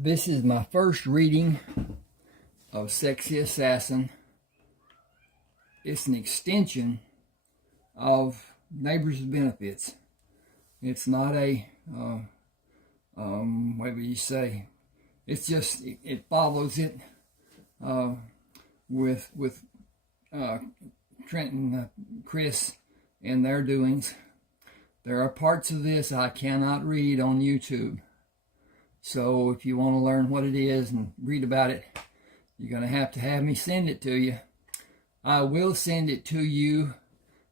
This is my first reading of Sexy Assassin. It's an extension of Neighbors with Benefits. It's not a, what would you say? It's just, it follows it with Trent and Chris and their doings. There are parts of this I cannot read on YouTube. So if you want to learn what it is and read about it, you're going to have me send it to you. I will send it to you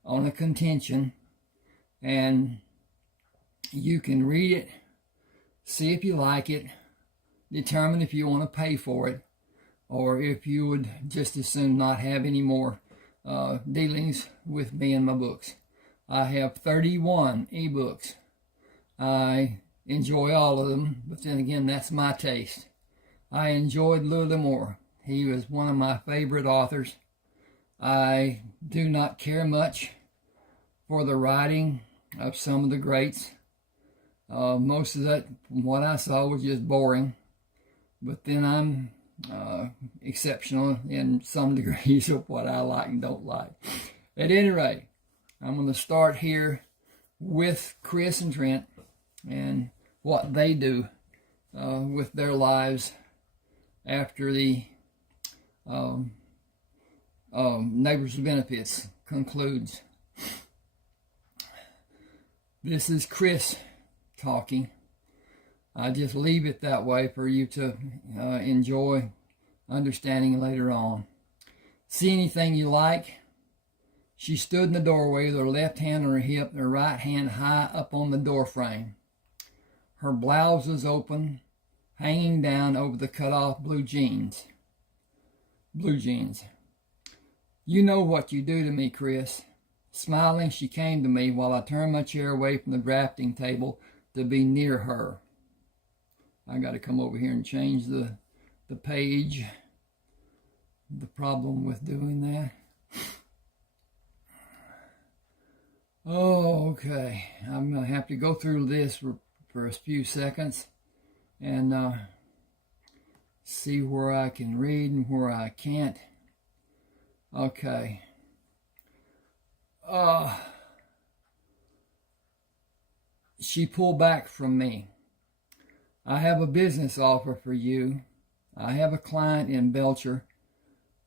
on a contention, and you can read it, see if you like it, determine if you want to pay for it, or if you would just as soon not have any more dealings with me and my books. I have 31 ebooks. I enjoy all of them, but then again, that's my taste. I enjoyed Louis L'Amour. He was one of my favorite authors. I do not care much for the writing of some of the greats. Most of that, from what I saw, was just boring. But then I'm exceptional in some degrees of what I like and don't like. At any rate, I'm going to start here with Chris and Trent and what they do with their lives after the Neighbors with Benefits concludes. This is Chris talking. I just leave it that way for you to enjoy understanding later on. See anything you like? She stood in the doorway with her left hand on her hip and her right hand high up on the door frame. Her blouse was open, hanging down over the cut-off blue jeans. Blue jeans. You know what you do to me, Chris. Smiling, she came to me while I turned my chair away from the drafting table to be near her. I got to come over here and change the page. The problem with doing that. Oh, okay. I'm going to have to go through this for a few seconds and see where I can read and where I can't. Okay. She pulled back from me. I have a business offer for you. I have a client in Belcher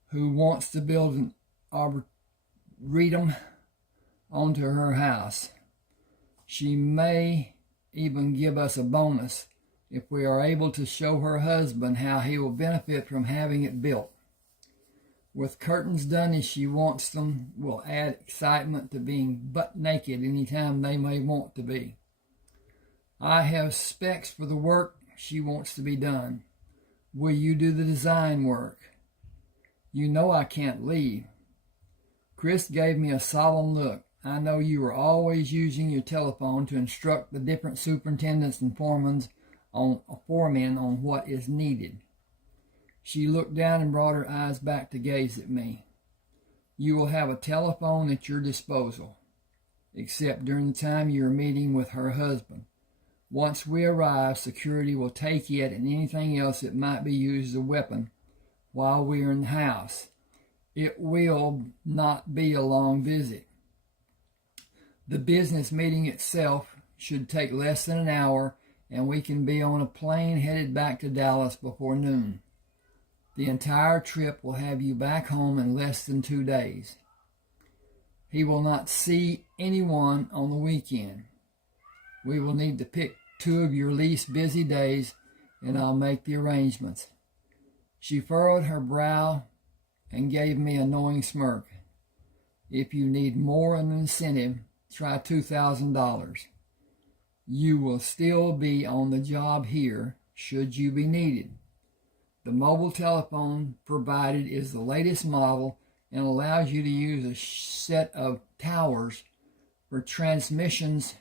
who wants to build an arboretum onto her house. She may even give us a bonus if we are able to show her husband how he will benefit from having it built. With curtains done as she wants them, will add excitement to being butt naked anytime they may want to be. I have specs for the work she wants to be done. Will you do the design work? You know I can't leave. Chris gave me a solemn look. I know you are always using your telephone to instruct the different superintendents and foremen on what is needed. She looked down and brought her eyes back to gaze at me. You will have a telephone at your disposal, except during the time you are meeting with her husband. Once we arrive, security will take it and anything else that might be used as a weapon while we are in the house. It will not be a long visit. The business meeting itself should take less than an hour, and we can be on a plane headed back to Dallas before noon. The entire trip will have you back home in less than 2 days. He will not see anyone on the weekend. We will need to pick 2 of your least busy days, and I'll make the arrangements. She furrowed her brow and gave me a knowing smirk. If you need more of an incentive, try $2,000. You will still be on the job here should you be needed. The mobile telephone provided is the latest model and allows you to use a set of towers for transmissions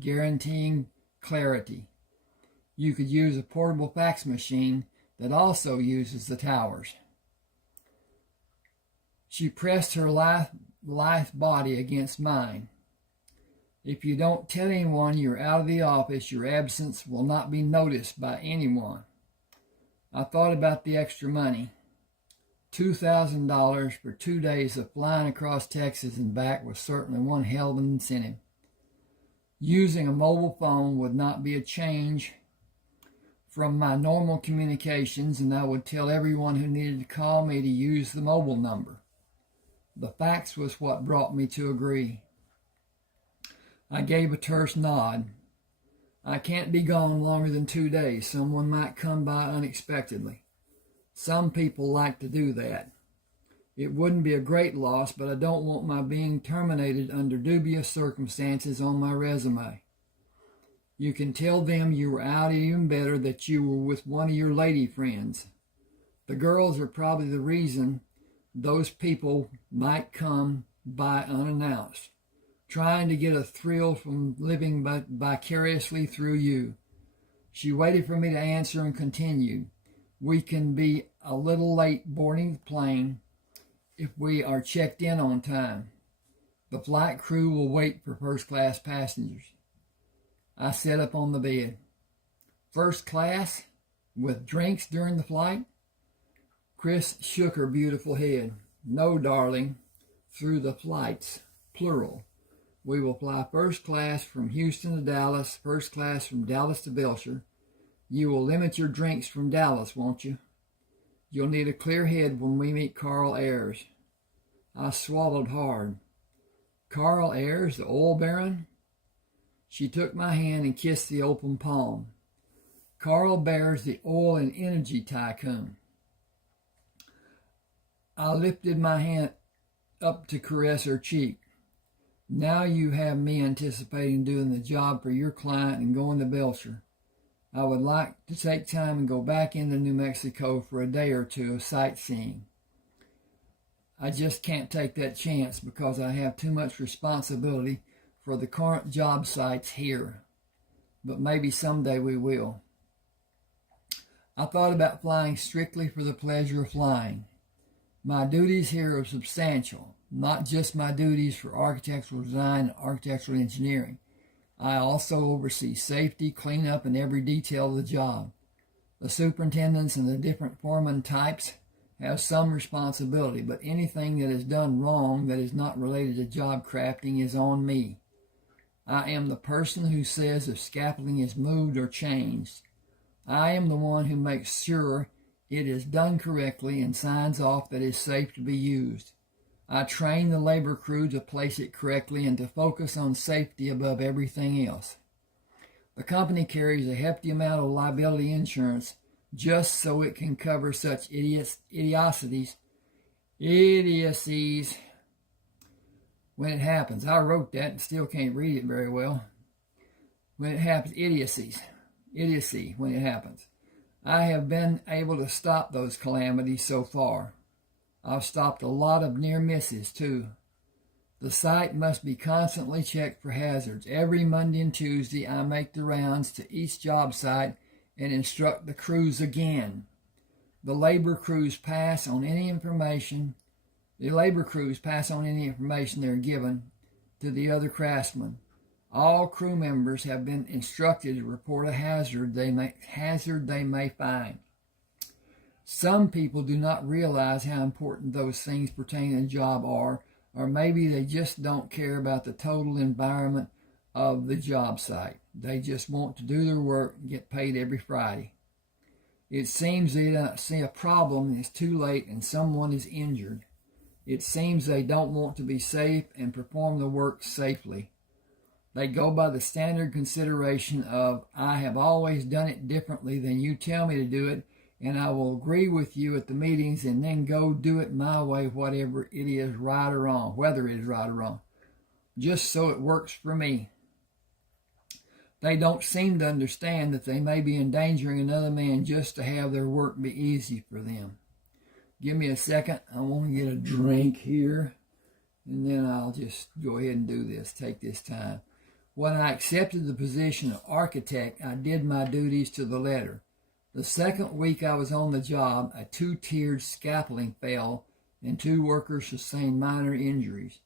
guaranteeing clarity. You could use a portable fax machine that also uses the towers. She pressed her lithe body against mine. If you don't tell anyone you're out of the office, your absence will not be noticed by anyone. I thought about the extra money. $2,000 for 2 days of flying across Texas and back was certainly one hell of an incentive. Using a mobile phone would not be a change from my normal communications, and I would tell everyone who needed to call me to use the mobile number. The facts was what brought me to agree. I gave a terse nod. I can't be gone longer than 2 days. Someone might come by unexpectedly. Some people like to do that. It wouldn't be a great loss, but I don't want my being terminated under dubious circumstances on my resume. You can tell them you were out, even better that you were with one of your lady friends. The girls are probably the reason those people might come by unannounced, trying to get a thrill from living vicariously through you. She waited for me to answer and continued. We can be a little late boarding the plane if we are checked in on time. The flight crew will wait for first-class passengers. I sat up on the bed. First class? With drinks during the flight? Chris shook her beautiful head. No, darling, through the flights, plural. We will fly first class from Houston to Dallas, first class from Dallas to Belcher. You will limit your drinks from Dallas, won't you? You'll need a clear head when we meet Carl Ayers. I swallowed hard. Carl Ayers, the oil baron? She took my hand and kissed the open palm. Carl bears the oil and energy tycoon. I lifted my hand up to caress her cheek. Now you have me anticipating doing the job for your client and going to Belcher. I would like to take time and go back into New Mexico for a day or two of sightseeing. I just can't take that chance because I have too much responsibility for the current job sites here. But maybe someday we will. I thought about flying strictly for the pleasure of flying. My duties here are substantial, not just my duties for architectural design and architectural engineering. I also oversee safety, cleanup, and every detail of the job. The superintendents and the different foreman types have some responsibility, but anything that is done wrong that is not related to job crafting is on me. I am the person who says if scaffolding is moved or changed. I am the one who makes sure it is done correctly and signs off that it is safe to be used. I train the labor crew to place it correctly and to focus on safety above everything else. The company carries a hefty amount of liability insurance just so it can cover such idiocies when it happens. I wrote that and still can't read it very well. When it happens, idiocy when it happens. I have been able to stop those calamities so far. I've stopped a lot of near misses, too. The site must be constantly checked for hazards. Every Monday and Tuesday, I make the rounds to each job site and instruct the crews again. The labor crews pass on any information they're given to the other craftsmen. All crew members have been instructed to report a hazard they may find. Some people do not realize how important those things pertaining to the job are, or maybe they just don't care about the total environment of the job site. They just want to do their work and get paid every Friday. It seems they don't see a problem and it's too late and someone is injured. It seems they don't want to be safe and perform the work safely. They go by the standard consideration of, I have always done it differently than you tell me to do it, and I will agree with you at the meetings and then go do it my way, whether it is right or wrong, just so it works for me. They don't seem to understand that they may be endangering another man just to have their work be easy for them. Give me a second. I want to get a drink here, and then I'll just go ahead and do this, take this time. When I accepted the position of architect, I did my duties to the letter. The second week I was on the job, a 2-tiered scaffolding fell and 2 workers sustained minor injuries.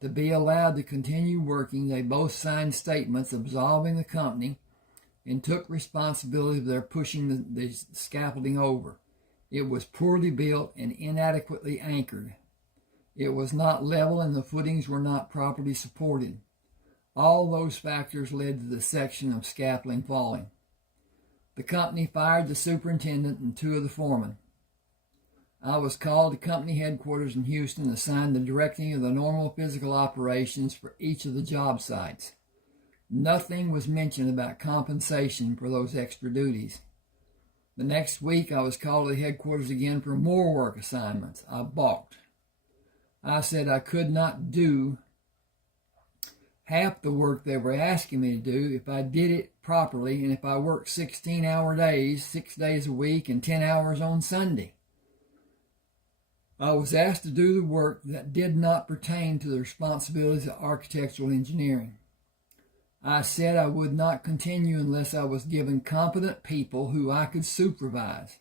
To be allowed to continue working, they both signed statements absolving the company and took responsibility for their pushing the scaffolding over. It was poorly built and inadequately anchored. It was not level and the footings were not properly supported. All those factors led to the section of scaffolding falling. The company fired the superintendent and 2 of the foremen. I was called to company headquarters in Houston, assigned the directing of the normal physical operations for each of the job sites. Nothing was mentioned about compensation for those extra duties. The next week, I was called to the headquarters again for more work assignments. I balked. I said I could not do half the work they were asking me to do if I did it properly and if I worked 16-hour days, 6 days a week, and 10 hours on Sunday. I was asked to do the work that did not pertain to the responsibilities of architectural engineering. I said I would not continue unless I was given competent people who I could supervise.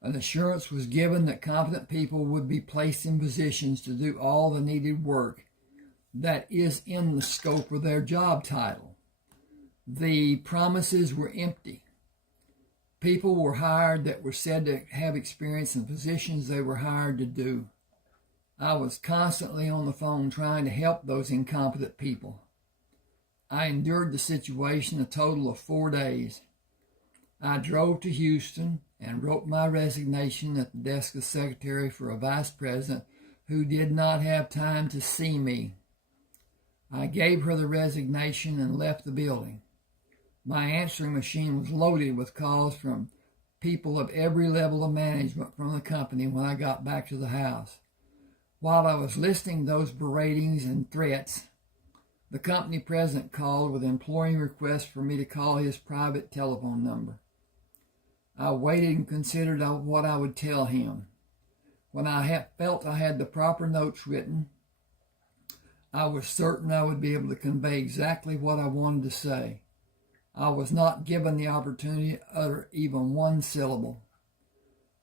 An assurance was given that competent people would be placed in positions to do all the needed work that is in the scope of their job title. The promises were empty. People were hired that were said to have experience in positions they were hired to do. I was constantly on the phone trying to help those incompetent people. I endured the situation a total of 4 days. I drove to Houston and wrote my resignation at the desk of the secretary for a vice president who did not have time to see me. I gave her the resignation and left the building. My answering machine was loaded with calls from people of every level of management from the company when I got back to the house. While I was listening to those beratings and threats, the company president called with imploring requests for me to call his private telephone number. I waited and considered what I would tell him. When I felt I had the proper notes written, I was certain I would be able to convey exactly what I wanted to say. I was not given the opportunity to utter even one syllable.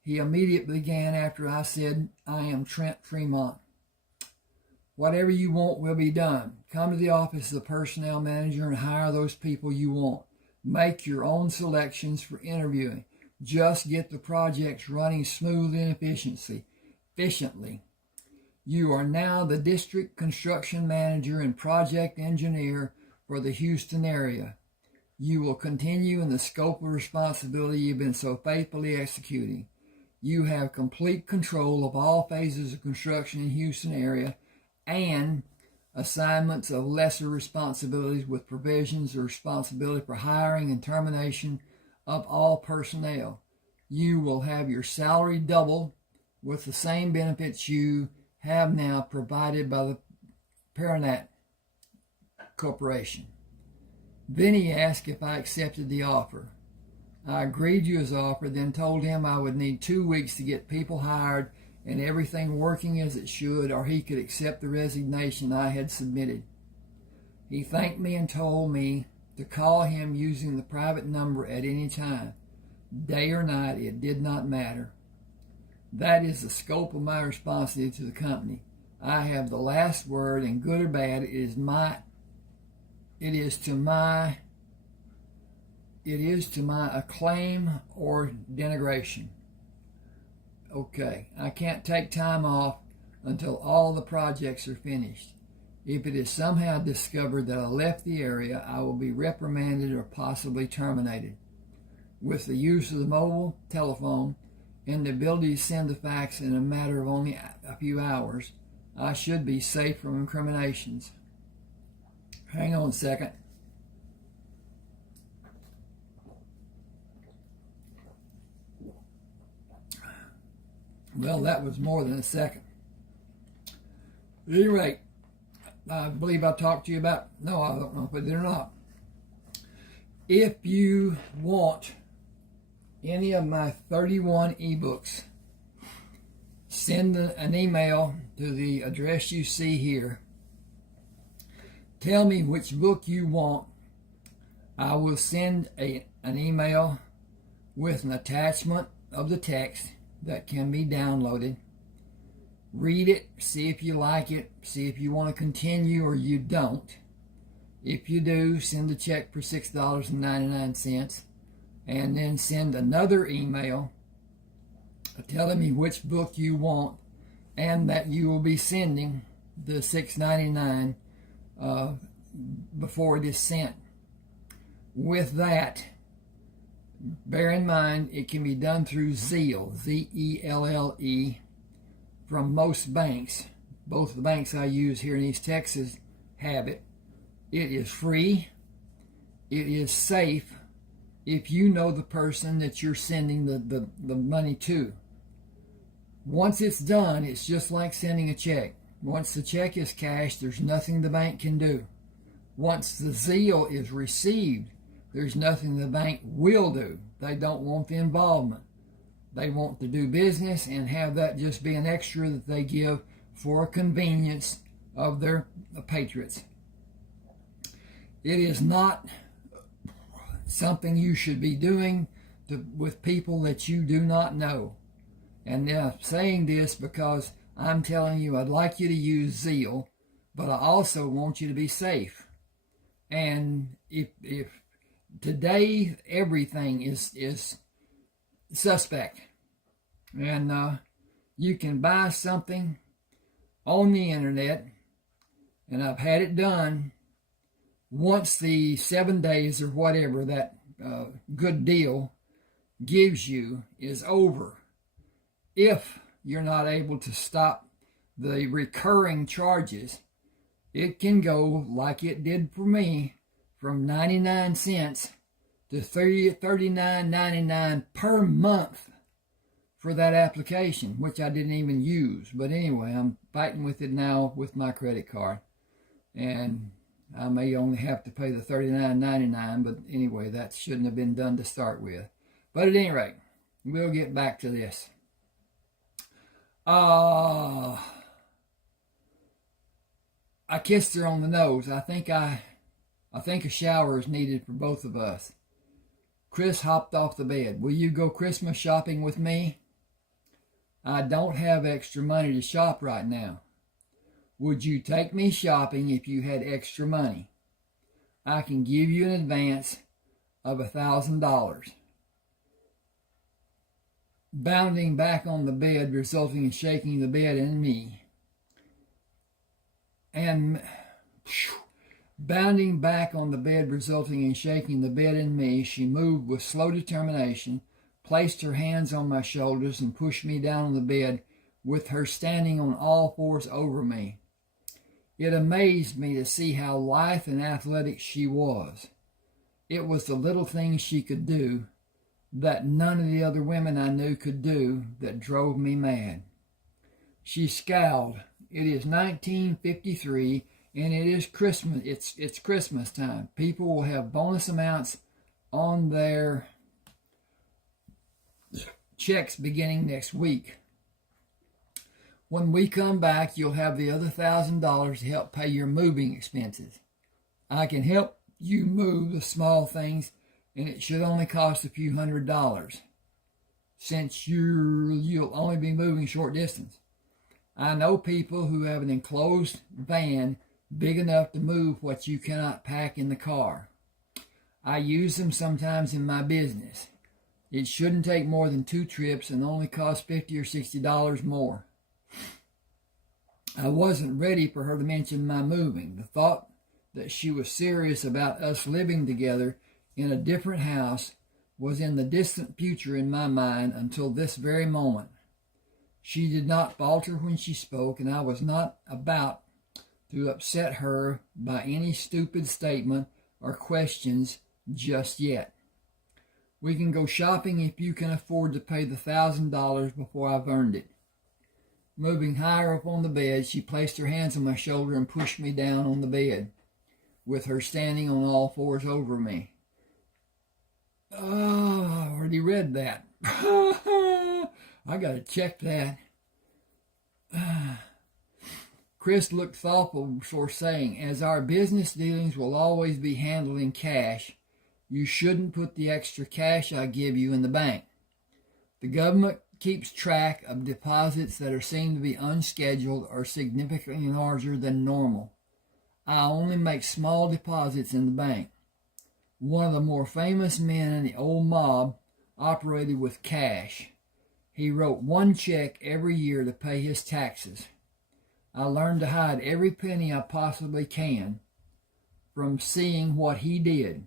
He immediately began after I said, "I am Trent Fremont. Whatever you want will be done. Come to the office of the personnel manager and hire those people you want. Make your own selections for interviewing. Just get the projects running smoothly and efficiently. You are now the district construction manager and project engineer for the Houston area. You will continue in the scope of responsibility you've been so faithfully executing. You have complete control of all phases of construction in the Houston area and assignments of lesser responsibilities with provisions of responsibility for hiring and termination of all personnel. You will have your salary doubled with the same benefits you have now provided by the Paranat Corporation." Then he asked if I accepted the offer. I agreed to his offer, then told him I would need 2 weeks to get people hired and everything working as it should, or he could accept the resignation I had submitted. He thanked me and told me to call him using the private number at any time. Day or night, it did not matter. That is the scope of my responsibility to the company. I have the last word, and good or bad, it is to my acclaim or denigration. Okay, I can't take time off until all the projects are finished. If it is somehow discovered that I left the area, I will be reprimanded or possibly terminated. With the use of the mobile telephone and the ability to send the fax in a matter of only a few hours, I should be safe from incriminations. Hang on a second. Well, that was more than a second. At any rate, I believe I talked to you about, no, I don't know if I did or not. If you want any of my 31 ebooks, send an email to the address you see here. Tell me which book you want. I will send an email with an attachment of the text that can be downloaded. Read it, see if you like it, see if you want to continue or you don't. If you do, send a check for $6.99 and then send another email telling me which book you want and that you will be sending the $6.99 before it is sent. With that, bear in mind it can be done through Zelle, Z-E-L-L-E, from most banks. Both the banks I use here in East Texas have it. It is free. It is safe if you know the person that you're sending the money to. Once it's done, it's just like sending a check. Once the check is cashed, there's nothing the bank can do. Once the Zelle is received, there's nothing the bank will do. They don't want the involvement. They want to do business and have that just be an extra that they give for convenience of their patriots. It is not something you should be doing with people that you do not know. And I'm saying this because I'm telling you I'd like you to use Zelle, but I also want you to be safe. And if today everything is suspect, and you can buy something on the internet, and I've had it done once the 7 days or whatever that good deal gives you is over. If you're not able to stop the recurring charges, it can go like it did for me, from 99 cents to $39.99 per month for that application, which I didn't even use. But anyway, I'm fighting with it now with my credit card, and I may only have to pay the $39.99, but anyway, that shouldn't have been done to start with. But at any rate, we'll get back to this. I kissed her on the nose. I think a shower is needed for both of us. Chris hopped off the bed. Will you go Christmas shopping with me? I don't have extra money to shop right now. Would you take me shopping if you had extra money? I can give you an advance of $1,000. Bounding back on the bed, resulting in shaking the bed and me. Bounding back on the bed, resulting in shaking the bed and me, she moved with slow determination, placed her hands on my shoulders, and pushed me down on the bed, with her standing on all fours over me. It amazed me to see how lithe and athletic she was. It was the little things she could do that none of the other women I knew could do that drove me mad. She scowled. It is 1953, and it is Christmas. It's Christmas time. People will have bonus amounts on their checks beginning next week. When we come back, you'll have the other $1,000 to help pay your moving expenses. I can help you move the small things, and it should only cost a few $100, since you'll only be moving short distance. I know people who have an enclosed van big enough to move what you cannot pack in the car. I use them sometimes in my business. It shouldn't take more than 2 trips and only cost $50 or $60 more. I wasn't ready for her to mention my moving. The thought that she was serious about us living together in a different house was in the distant future in my mind until this very moment. She did not falter when she spoke, and I was not about to upset her by any stupid statement or questions just yet. We can go shopping if you can afford to pay the $1,000 before I've earned it. Moving higher up on the bed, she placed her hands on my shoulder and pushed me down on the bed, with her standing on all fours over me. Oh, I already read that. I got to check that. Chris looked thoughtful before saying, as our business dealings will always be handled in cash, you shouldn't put the extra cash I give you in the bank. The government keeps track of deposits that are seen to be unscheduled or significantly larger than normal. I only make small deposits in the bank. One of the more famous men in the old mob operated with cash. He wrote one check every year to pay his taxes. I learned to hide every penny I possibly can from seeing what he did.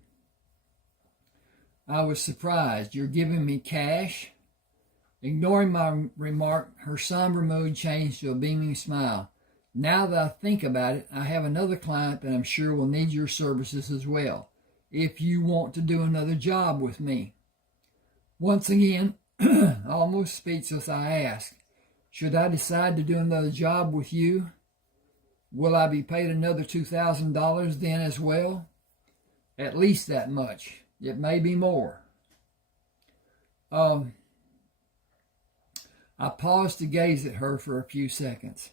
I was surprised. You're giving me cash? Ignoring my remark, her somber mood changed to a beaming smile. Now that I think about it, I have another client that I'm sure will need your services as well, if you want to do another job with me. Once again, almost speechless, I asked, should I decide to do another job with you, will I be paid another $2,000 then as well? At least that much. It may be more. I paused to gaze at her for a few seconds.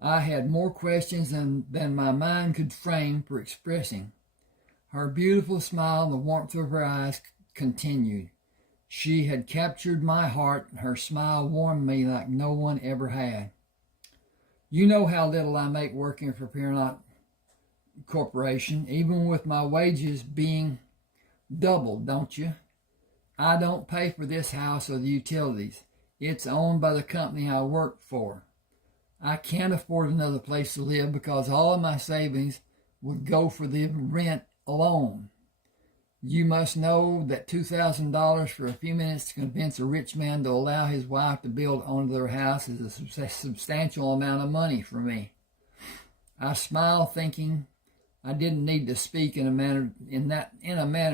I had more questions than my mind could frame for expressing. Her beautiful smile and the warmth of her eyes continued. She had captured my heart, and her smile warmed me like no one ever had. You know how little I make working for Pierrot Corporation, even with my wages being doubled, don't you? I don't pay for this house or the utilities. It's owned by the company I work for. I can't afford another place to live because all of my savings would go for the rent alone. You must know that $2,000 for a few minutes to convince a rich man to allow his wife to build onto their house is a substantial amount of money for me. I smiled, thinking I didn't need to speak in a manner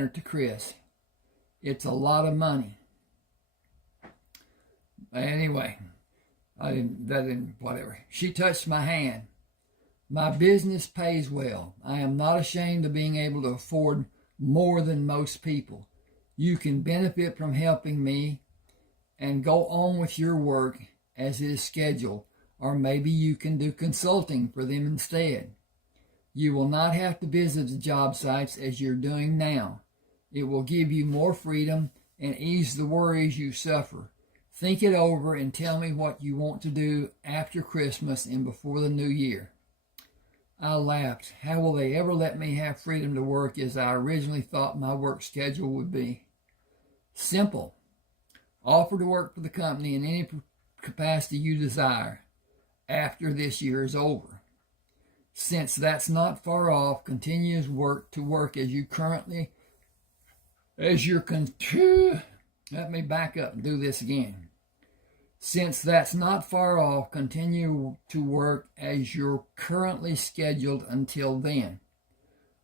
to Chris. It's a lot of money. Anyway, whatever. She touched my hand. My business pays well. I am not ashamed of being able to afford more than most people. You can benefit from helping me and go on with your work as it is scheduled, or maybe you can do consulting for them instead. You will not have to visit the job sites as you're doing now. It will give you more freedom and ease the worries you suffer. Think it over and tell me what you want to do after Christmas and before the new year. I laughed. How will they ever let me have freedom to work as I originally thought my work schedule would be? Simple. Offer to work for the company in any capacity you desire after this year is over. Since that's not far off, continue to work as you currently, let me back up and do this again. Since that's not far off, continue to work as you're currently scheduled until then.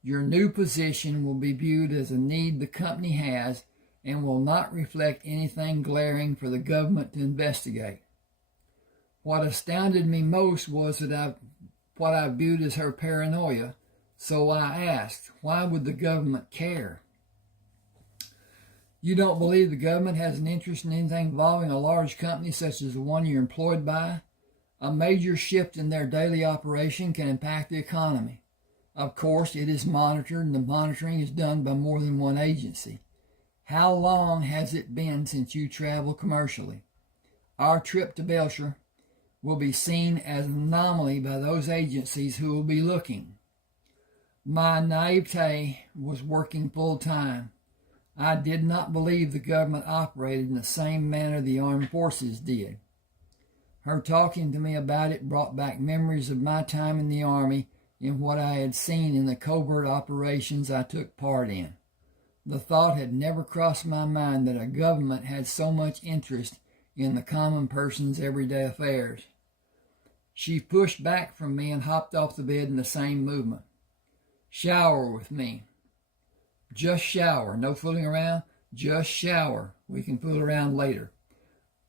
Your new position will be viewed as a need the company has and will not reflect anything glaring for the government to investigate. What astounded me most was what I viewed as her paranoia, so I asked, why would the government care? You don't believe the government has an interest in anything involving a large company such as the one you're employed by? A major shift in their daily operation can impact the economy. Of course, it is monitored, and the monitoring is done by more than one agency. How long has it been since you travel commercially? Our trip to Belcher will be seen as an anomaly by those agencies who will be looking. My naivete was working full time. I did not believe the government operated in the same manner the armed forces did. Her talking to me about it brought back memories of my time in the Army and what I had seen in the covert operations I took part in. The thought had never crossed my mind that a government had so much interest in the common person's everyday affairs. She pushed back from me and hopped off the bed in the same movement. Shower with me. Just shower. No fooling around. Just shower. We can fool around later.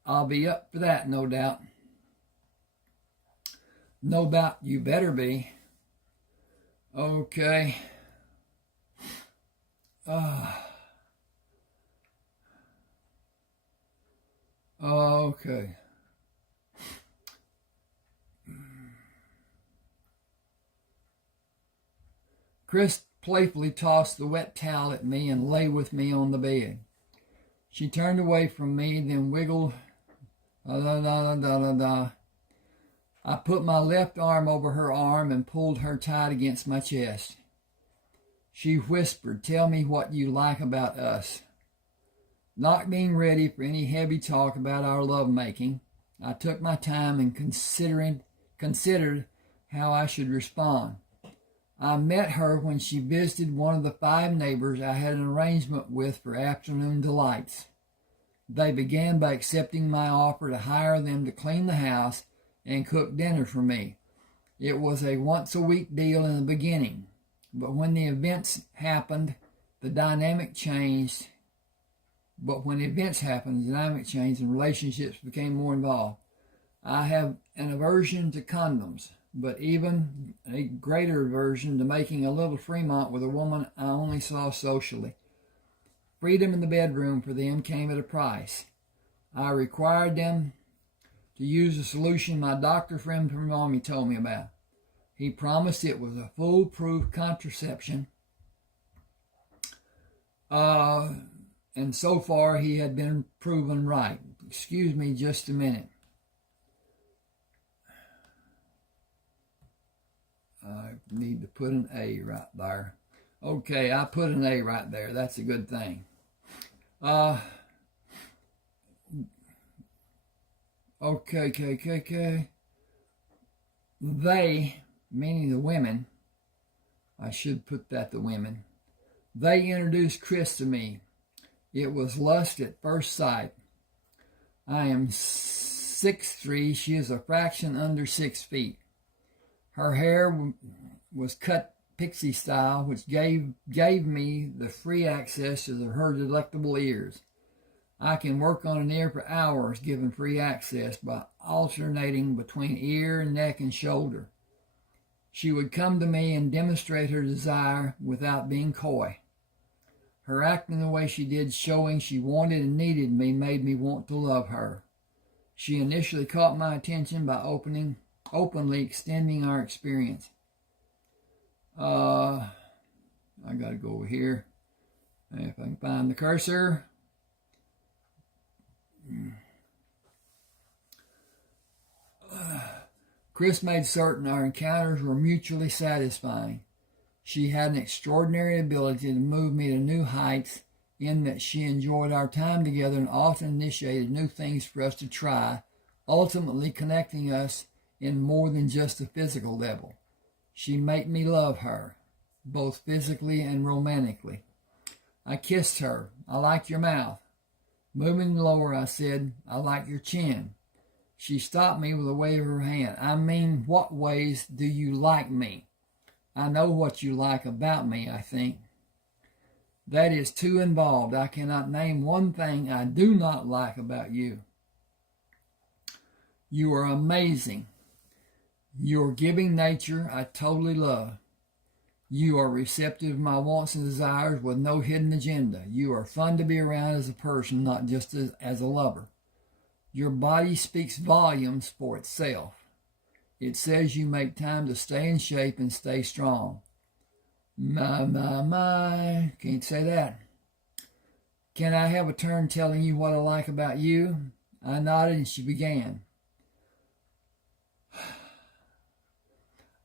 I'll be up for that, no doubt. No doubt you better be. Okay. Okay. Chris playfully tossed the wet towel at me and lay with me on the bed. She turned away from me, then wiggled. I put my left arm over her arm and pulled her tight against my chest. She whispered, "Tell me what you like about us." Not being ready for any heavy talk about our lovemaking, I took my time and considered how I should respond. I met her when she visited one of the 5 neighbors I had an arrangement with for afternoon delights. They began by accepting my offer to hire them to clean the house and cook dinner for me. It was a once-a-week deal in the beginning, but when the events happened, the dynamic changed. And relationships became more involved. I have an aversion to condoms, but even a greater aversion to making a little Fremont with a woman I only saw socially. Freedom in the bedroom for them came at a price. I required them to use a solution my doctor friend from Army told me about. He promised it was a foolproof contraception. And so far he had been proven right. Excuse me just a minute. I need to put an A right there. Okay, I put an A right there. That's a good thing. Okay. They, meaning the women, I should put that the women, they introduced Chris to me. It was lust at first sight. I am 6'3". She is a fraction under 6 feet. Her hair was cut pixie style, which gave me the free access to her delectable ears. I can work on an ear for hours given free access by alternating between ear, neck, and shoulder. She would come to me and demonstrate her desire without being coy. Her acting the way she did, showing she wanted and needed me, made me want to love her. She initially caught my attention by openly extending our experience. I gotta go over here. If I can find the cursor. Chris made certain our encounters were mutually satisfying. She had an extraordinary ability to move me to new heights in that she enjoyed our time together and often initiated new things for us to try, ultimately connecting us in more than just a physical level. She made me love her, both physically and romantically. I kissed her. "I like your mouth." Moving lower, I said, "I like your chin." She stopped me with a wave of her hand. "I mean, what ways do you like me? I know what you like about me, I think." "That is too involved. I cannot name one thing I do not like about you." "You are amazing. Your giving nature I totally love. You are receptive to my wants and desires with no hidden agenda. You are fun to be around as a person, not just as a lover. Your body speaks volumes for itself. It says you make time to stay in shape and stay strong." My. Can't say that. "Can I have a turn telling you what I like about you?" I nodded and she began.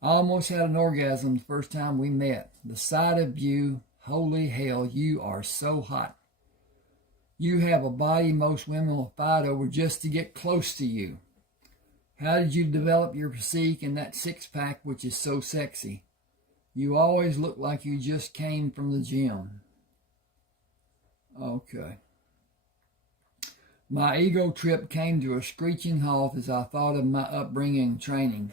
"I almost had an orgasm the first time we met. The sight of you, holy hell, you are so hot. You have a body most women will fight over just to get close to you. How did you develop your physique and that six-pack which is so sexy? You always look like you just came from the gym." Okay. My ego trip came to a screeching halt as I thought of my upbringing and training.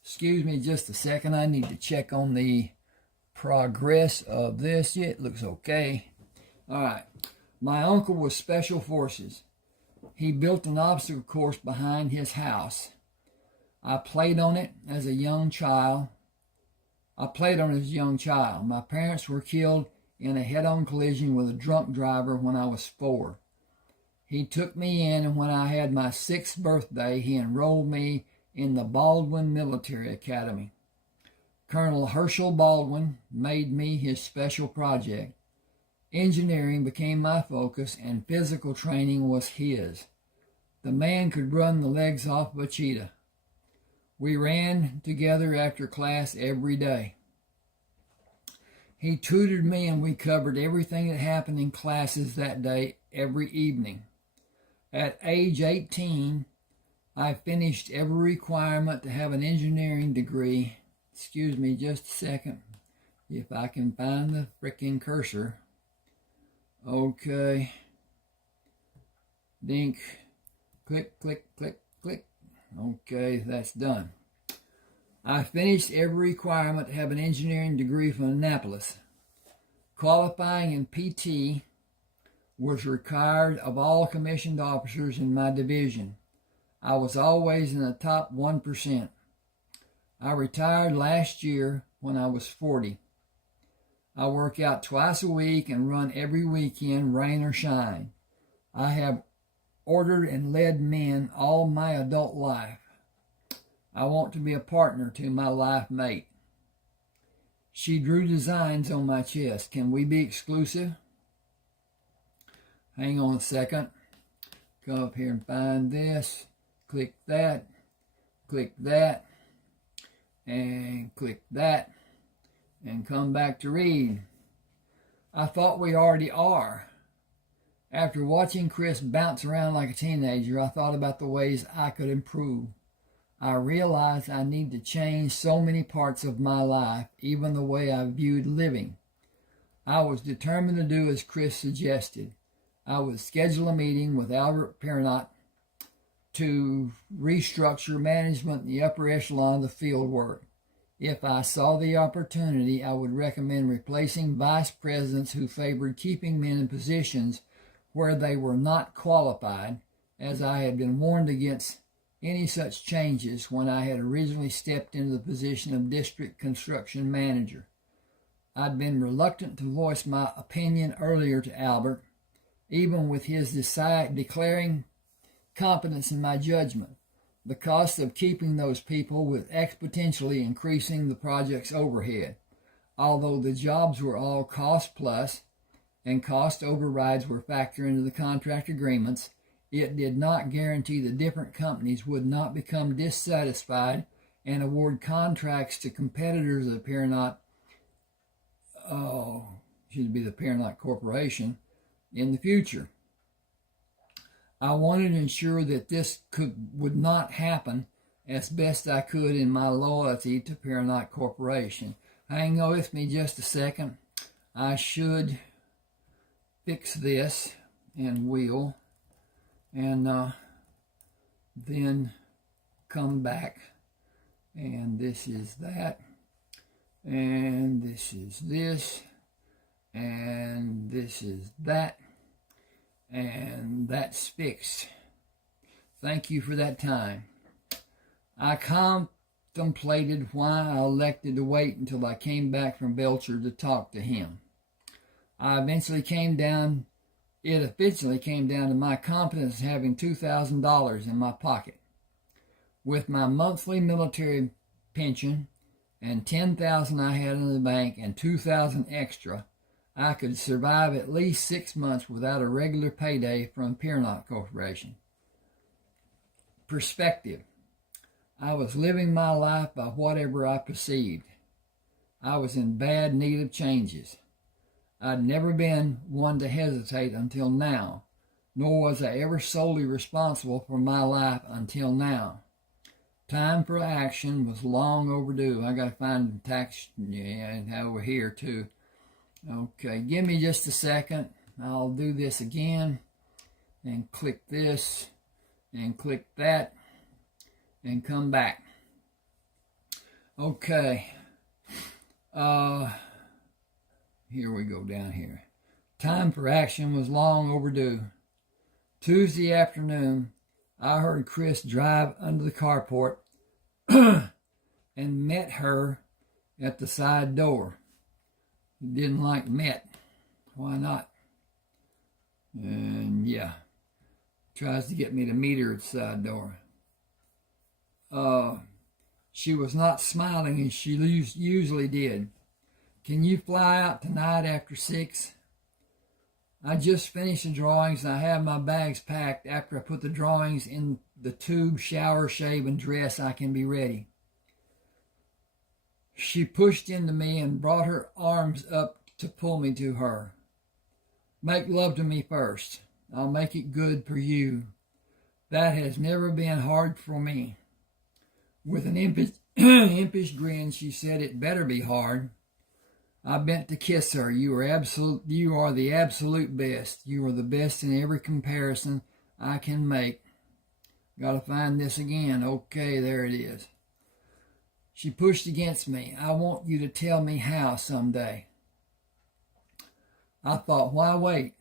Excuse me just a second. I need to check on the progress of this. Yeah, it looks okay. All right. My uncle was Special Forces. He built an obstacle course behind his house. I played on it as a young child. My parents were killed in a head-on collision with a drunk driver when I was 4. He took me in, and when I had my 6th birthday, he enrolled me in the Baldwin Military Academy. Colonel Herschel Baldwin made me his special project. Engineering became my focus, and physical training was his. The man could run the legs off of a cheetah. We ran together after class every day. He tutored me and we covered everything that happened in classes that day every evening. At age 18, I finished every requirement to have an engineering degree. Excuse me just a second, if I can find the frickin' cursor. Okay. Dink. Click, click, click, click. Okay, that's done. I finished every requirement to have an engineering degree from Annapolis. Qualifying in PT was required of all commissioned officers in my division. I was always in the top 1%. I retired last year when I was 40. I work out twice a week and run every weekend, rain or shine. I have ordered and led men all my adult life. I want to be a partner to my life mate. She drew designs on my chest. Can we be exclusive? Hang on a second. Come up here and find this. Click that. Click that. And click that. And come back to read. I thought we already are. After watching Chris bounce around like a teenager, I thought about the ways I could improve. I realized I need to change so many parts of my life, even the way I viewed living. I was determined to do as Chris suggested. I would schedule a meeting with Albert Perrott to restructure management in the upper echelon of the field work. If I saw the opportunity, I would recommend replacing vice presidents who favored keeping men in positions where they were not qualified, as I had been warned against any such changes when I had originally stepped into the position of district construction manager. I'd been reluctant to voice my opinion earlier to Albert, even with his declaring confidence in my judgment. The cost of keeping those people was exponentially increasing the project's overhead. Although the jobs were all cost plus and cost overrides were factored into the contract agreements, it did not guarantee the different companies would not become dissatisfied and award contracts to competitors of the Perrott, should be the Perrott Corporation, in the future. I wanted to ensure that this would not happen as best I could in my loyalty to Perrott Corporation. Hang on with me just a second. I should fix this and will, and then come back. And this is that, and this is this, and this is that, and that's fixed. Thank you for that time. I contemplated why I elected to wait until I came back from Belcher to talk to him. It eventually came down to my confidence having $2,000 in my pocket. With my monthly military pension and $10,000 I had in the bank and $2,000 extra, I could survive at least 6 months without a regular payday from Perrott Corporation. Perspective. I was living my life by whatever I perceived. I was in bad need of changes. I'd never been one to hesitate until now, nor was I ever solely responsible for my life until now. Time for action was long overdue. I got to find the tax over here too. Okay, give me just a second. I'll do this again and click this and click that and come back. Okay. Here we go down here. Time for action was long overdue. Tuesday afternoon, I heard Chris drive under the carport and met her at the side door. He didn't like met. Why not? And yeah, tries to get me to meet her at the side door. She was not smiling as she usually did. Can you fly out tonight after 6? I just finished the drawings and I have my bags packed after I put the drawings in the tube, shower, shave, and dress, I can be ready. She pushed into me and brought her arms up to pull me to her. Make love to me first. I'll make it good for you. That has never been hard for me. With an impish grin, she said, it better be hard. I bent to kiss her. You are the absolute best. You are the best in every comparison I can make. Gotta find this again. Okay, there it is. She pushed against me. I want you to tell me how someday. I thought, why wait?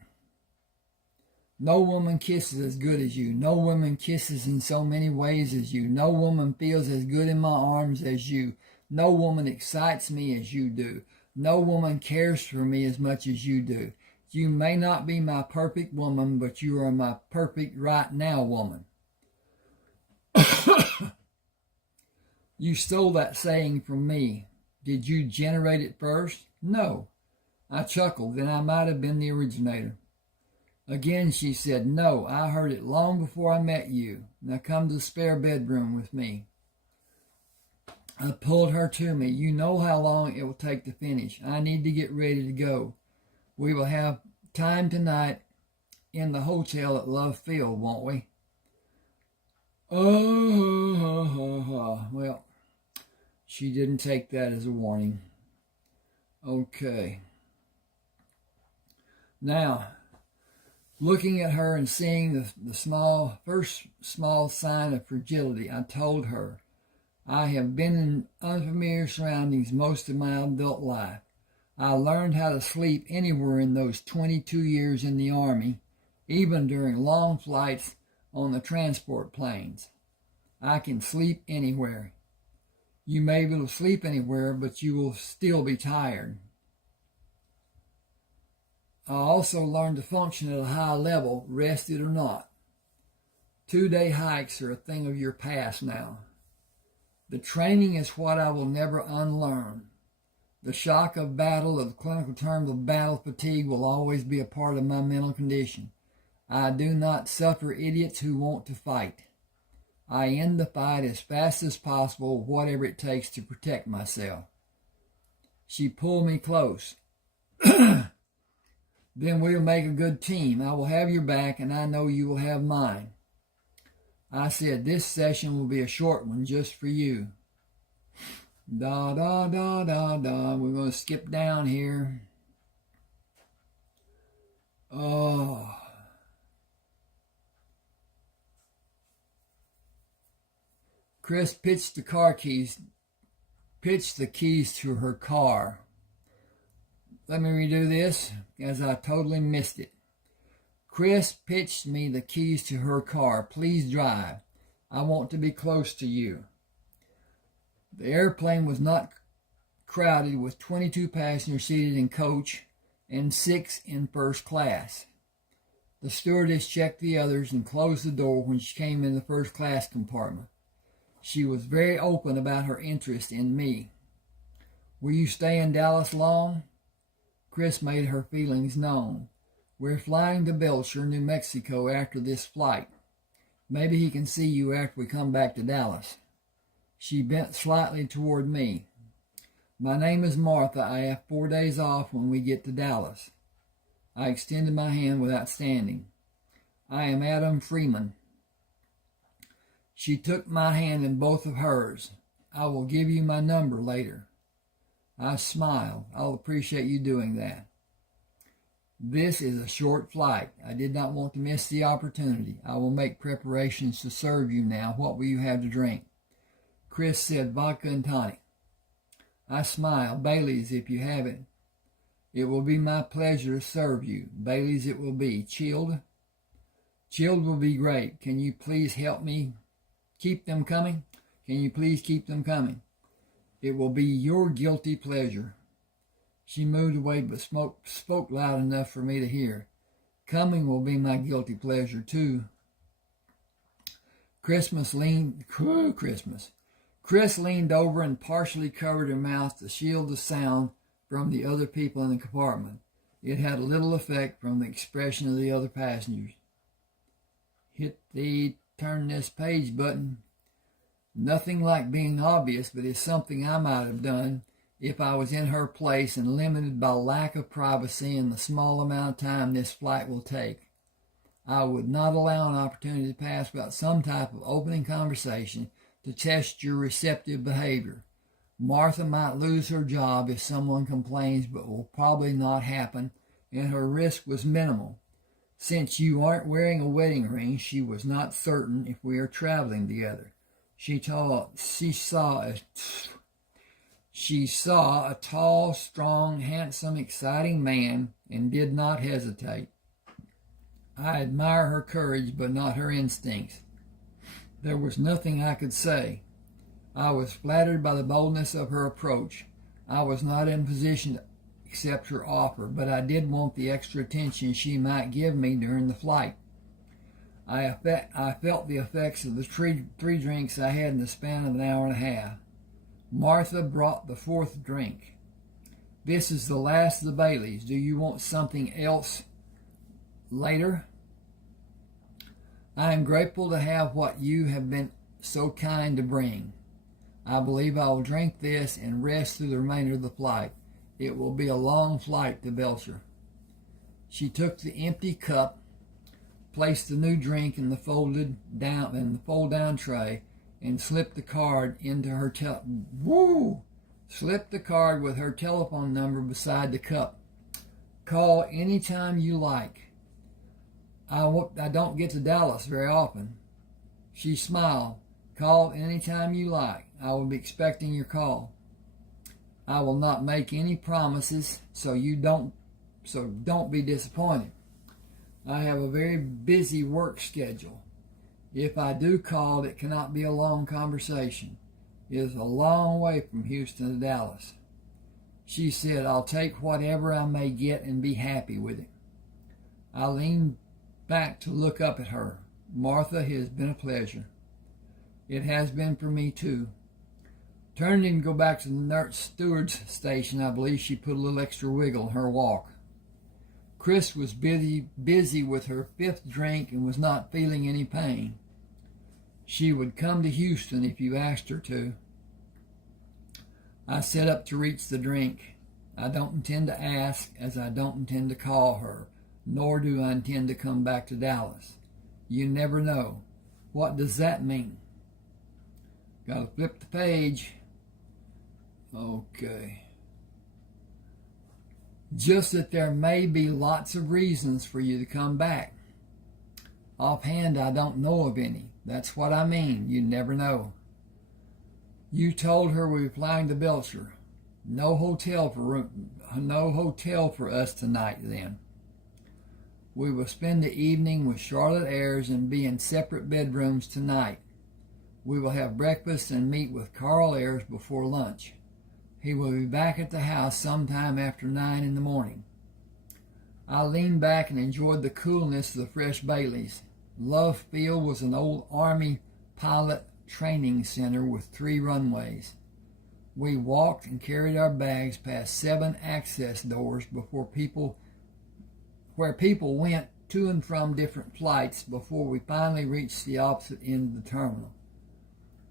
No woman kisses as good as you. No woman kisses in so many ways as you. No woman feels as good in my arms as you. No woman excites me as you do. No woman cares for me as much as you do. You may not be my perfect woman, but you are my perfect right now woman. You stole that saying from me. Did you generate it first? No. I chuckled. Then I might have been the originator. Again she said, no, I heard it long before I met you. Now come to the spare bedroom with me. I pulled her to me. You know how long it will take to finish. I need to get ready to go. We will have time tonight in the hotel at Love Field, won't we? Well, she didn't take that as a warning. Okay. Now, looking at her and seeing the first small sign of fragility, I told her, I have been in unfamiliar surroundings most of my adult life. I learned how to sleep anywhere in those 22 years in the Army, even during long flights on the transport planes. I can sleep anywhere. You may be able to sleep anywhere, but you will still be tired. I also learned to function at a high level, rested or not. 2-day hikes are a thing of your past now. The training is what I will never unlearn. The shock of battle, of the clinical terms of battle fatigue, will always be a part of my mental condition. I do not suffer idiots who want to fight. I end the fight as fast as possible, whatever it takes to protect myself. She pulled me close. Then we'll make a good team. I will have your back, and I know you will have mine. I said, this session will be a short one just for you. Da, da, da, da, da. We're going to skip down here. Oh. Chris pitched the keys to her car. Let me redo this, as I totally missed it. Chris pitched me the keys to her car. Please drive. I want to be close to you. The airplane was not crowded, with 22 passengers seated in coach and 6 in first class. The stewardess checked the others and closed the door when she came in the first class compartment. She was very open about her interest in me. Will you stay in Dallas long? Chris made her feelings known. We're flying to Belcher, New Mexico after this flight. Maybe he can see you after we come back to Dallas. She bent slightly toward me. My name is Martha. I have 4 days off when we get to Dallas. I extended my hand without standing. I am Adam Freeman. She took my hand in both of hers. I will give you my number later. I smiled. I'll appreciate you doing that. This is a short flight. I did not want to miss the opportunity. I will make preparations to serve you now. What will you have to drink? Chris said vodka and tonic. I smiled. Bailey's if you have it. It will be my pleasure to serve you. Bailey's it will be. Chilled? Chilled will be great. Can you please help me keep them coming? Can you please keep them coming? It will be your guilty pleasure. She moved away but spoke loud enough for me to hear. Coming will be my guilty pleasure too. Chris leaned over and partially covered her mouth to shield the sound from the other people in the compartment. It had little effect from the expression of the other passengers. Hit the turn this page button. Nothing like being obvious, but it's something I might have done if I was in her place and limited by lack of privacy and the small amount of time this flight will take. I would not allow an opportunity to pass without some type of opening conversation to test your receptive behavior. Martha might lose her job if someone complains, but will probably not happen, and her risk was minimal. Since you aren't wearing a wedding ring, she was not certain if we are traveling together. She saw a tall, strong, handsome, exciting man and did not hesitate. I admire her courage, but not her instincts. There was nothing I could say. I was flattered by the boldness of her approach. I was not in position to accept her offer, but I did want the extra attention she might give me during the flight. I felt the effects of the three drinks I had in the span of an hour and a half. Martha brought the fourth drink. This is the last of the Baileys. Do you want something else later? I am grateful to have what you have been so kind to bring. I believe I will drink this and rest through the remainder of the flight. It will be a long flight to Belcher. She took the empty cup, placed the new drink in the fold-down tray, and slipped the card into her slipped the card with her telephone number beside the cup. Call anytime you like. I don't get to Dallas very often. She smiled. Call anytime you like. I will be expecting your call. I will not make any promises, so don't be disappointed. I have a very busy work schedule. If I do call, it cannot be a long conversation. It is a long way from Houston to Dallas. She said, I'll take whatever I may get and be happy with it. I leaned back to look up at her. Martha, it has been a pleasure. It has been for me too. Turning to go back to the nurse steward's station, I believe she put a little extra wiggle in her walk. Chris was busy with her fifth drink and was not feeling any pain. She would come to Houston if you asked her to. I set up to reach the drink. I don't intend to ask, as I don't intend to call her, nor do I intend to come back to Dallas. You never know. What does that mean? Got to flip the page. Okay. Just that there may be lots of reasons for you to come back. Offhand, I don't know of any. That's what I mean. You never know. You told her we were flying to Belcher. No hotel for us tonight then. We will spend the evening with Charlotte Ayres and be in separate bedrooms tonight. We will have breakfast and meet with Carl Ayres before lunch. He will be back at the house sometime after 9 in the morning. I leaned back and enjoyed the coolness of the fresh Baileys. Love Field was an old Army pilot training center with 3 runways. We walked and carried our bags past 7 access doors where people went to and from different flights before we finally reached the opposite end of the terminal.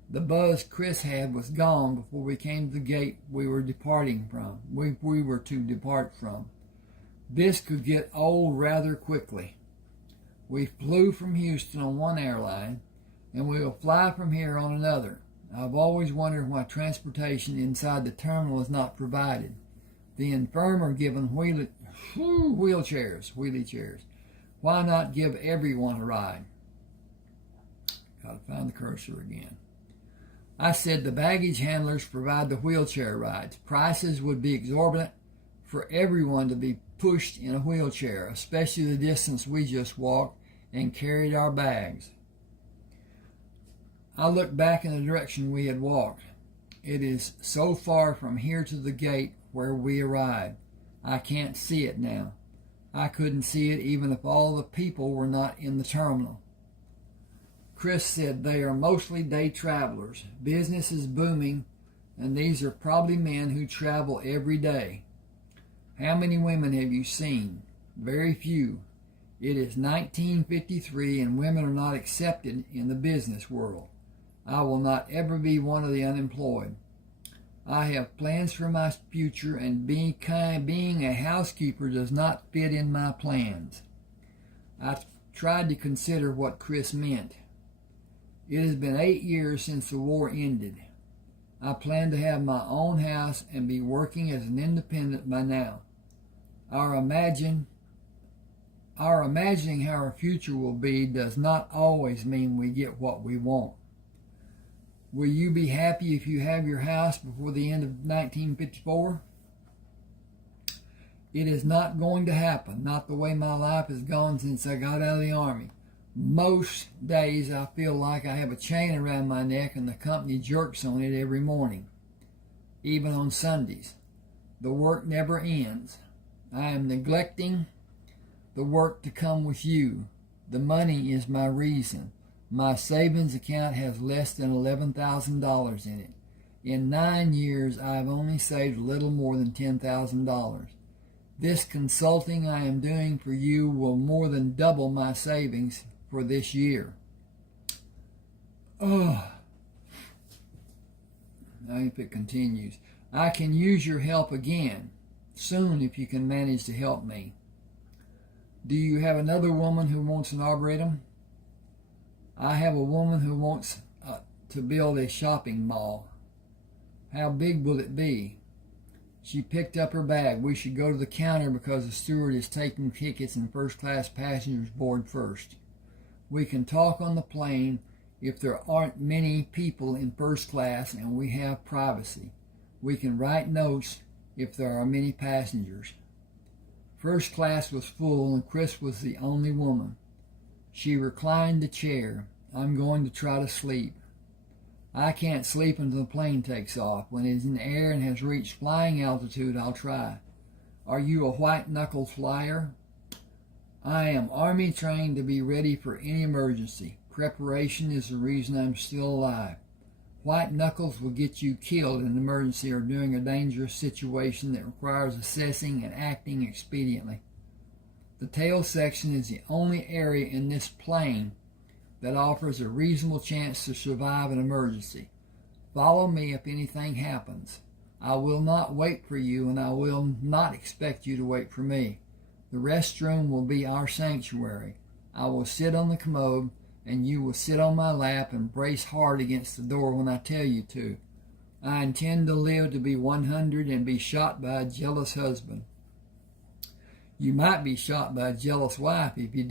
The buzz Chris had was gone before we came to the gate we were to depart from. This could get old rather quickly. We flew from Houston on one airline, and we will fly from here on another. I've always wondered why transportation inside the terminal is not provided. The infirm are given wheelie chairs. Why not give everyone a ride? Gotta find the cursor again. I said the baggage handlers provide the wheelchair rides. Prices would be exorbitant for everyone to be pushed in a wheelchair, especially the distance we just walked and carried our bags. I looked back in the direction we had walked. It is so far from here to the gate where we arrived. I can't see it now. I couldn't see it even if all the people were not in the terminal. Chris said they are mostly day travelers. Business is booming, and these are probably men who travel every day. How many women have you seen? Very few. It is 1953 and women are not accepted in the business world. I will not ever be one of the unemployed. I have plans for my future, and being a housekeeper does not fit in my plans. I tried to consider what Chris meant. It has been 8 years since the war ended. I plan to have my own house and be working as an independent by now. Our imagining how our future will be does not always mean we get what we want. Will you be happy if you have your house before the end of 1954? It is not going to happen, not the way my life has gone since I got out of the Army. Most days I feel like I have a chain around my neck and the company jerks on it every morning, even on Sundays. The work never ends. I am neglecting the work to come with you. The money is my reason. My savings account has less than $11,000 in it. In 9 years, I have only saved a little more than $10,000. This consulting I am doing for you will more than double my savings for this year. Now if it continues, I can use your help again soon if you can manage to help me. Do you have another woman who wants an arboretum? I have a woman who wants to build a shopping mall. How big will it be? She picked up her bag. We should go to the counter because the steward is taking tickets and first-class passengers board first. We can talk on the plane if there aren't many people in first class and we have privacy. We can write notes if there are many passengers. First class was full and Chris was the only woman. She reclined the chair. I'm going to try to sleep. I can't sleep until the plane takes off. When it is in the air and has reached flying altitude, I'll try. Are you a white-knuckled flyer? I am Army trained to be ready for any emergency. Preparation is the reason I'm still alive. White knuckles will get you killed in an emergency or during a dangerous situation that requires assessing and acting expediently. The tail section is the only area in this plane that offers a reasonable chance to survive an emergency. Follow me if anything happens. I will not wait for you, and I will not expect you to wait for me. The restroom will be our sanctuary. I will sit on the commode, and you will sit on my lap and brace hard against the door when I tell you to. I intend to live to be 100 and be shot by a jealous husband. You might be shot by a jealous wife if you did.